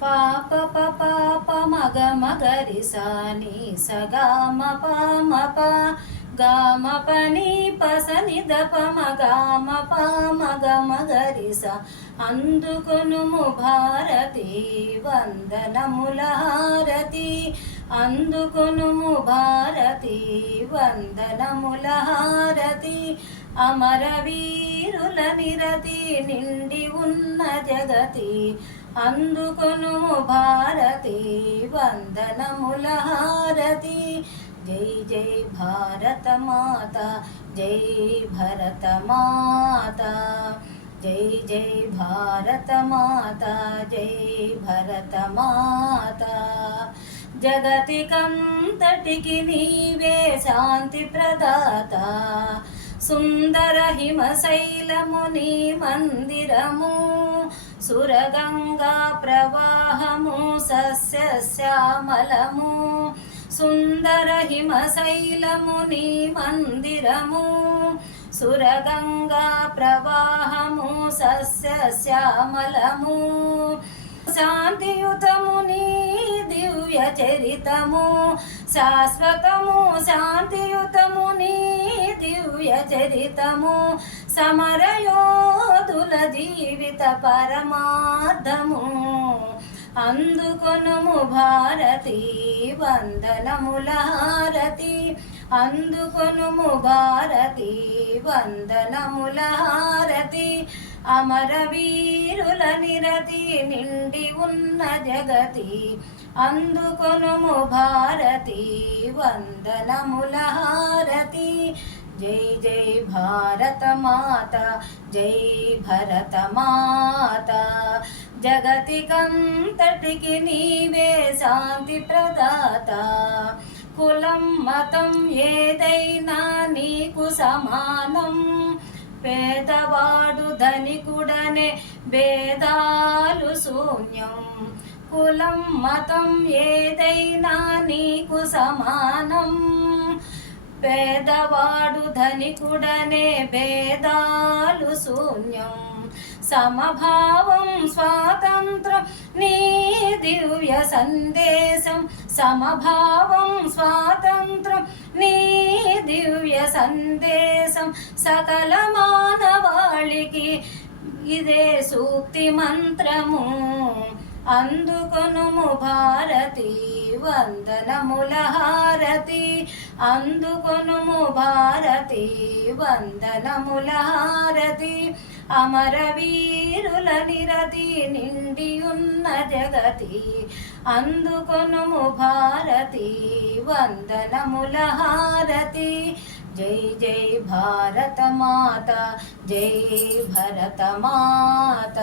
పాప పాప మగ మగరి సాని సగామ పామ ప గామ పని పసని దప మగామ పామ గమ గరి స అందుకొనుము భారతి వందనముల హారతి అందుకొనుము భారతి వందనముల హారతి అమర వీరుల నిరతి నిండి ఉన్న జగతి అందుకొను భారతి వందనముల హారతి. జై జై భారత మాత జై భరత మాత. జై జై భారత మాత జై భరత మాత. జగతికంతటికి నీవే శాంతి ప్రదాత. సుందర హిమశైలముని మందిరము సురగంగా ప్రవాహము సస్యశ్యామలము. సుందర హిమశైలముని మందిరము సురగంగా ప్రవాహము సస్యశ్యామలము. శాంతియుతము నీ దివ్య చరితము. శాశ్వతము శాంతియుతము నీ దివ్య చరితము. సమరయోధుల జీవిత పరమార్థము. అందుకొనుము భారతి వందనముల హారతి. అందుకొనుము భారతి వందనముల హారతి. అమరవీరుల నిరతి నిండి ఉన్న జగతి అందుకొనుము భారతి వందనముల హారతి. జై జై భారత మాత జై భరత మాత. జగతికంతటికి నీవే శాంతి ప్రదాత. కులం మతం ఏదైనా నీకు సమానం. ధనికుడనే భేదాలు శూన్యం. కులం మతం ఏదైనా నీకు సమానం. పేదవాడు ధనికుడనే భేదాలు శూన్యం. సమభావం స్వాతంత్రం నీ దివ్య సందేశం. సమభావం స్వాతంత్రం నీ దివ్య సందేశం. సకల మానవాళికి ఇదే సూక్తి మంత్రము. అందుకొనుము భారతి వందనముల హారతి. అందుకొనుము భారతి వందనముల హారతి. అమర వీరుల నిరతి నిండి ఉన్న జగతి. అందుకొనుము భారతి వందనముల హారతి. జై జై భారత మాత జై భరత మాత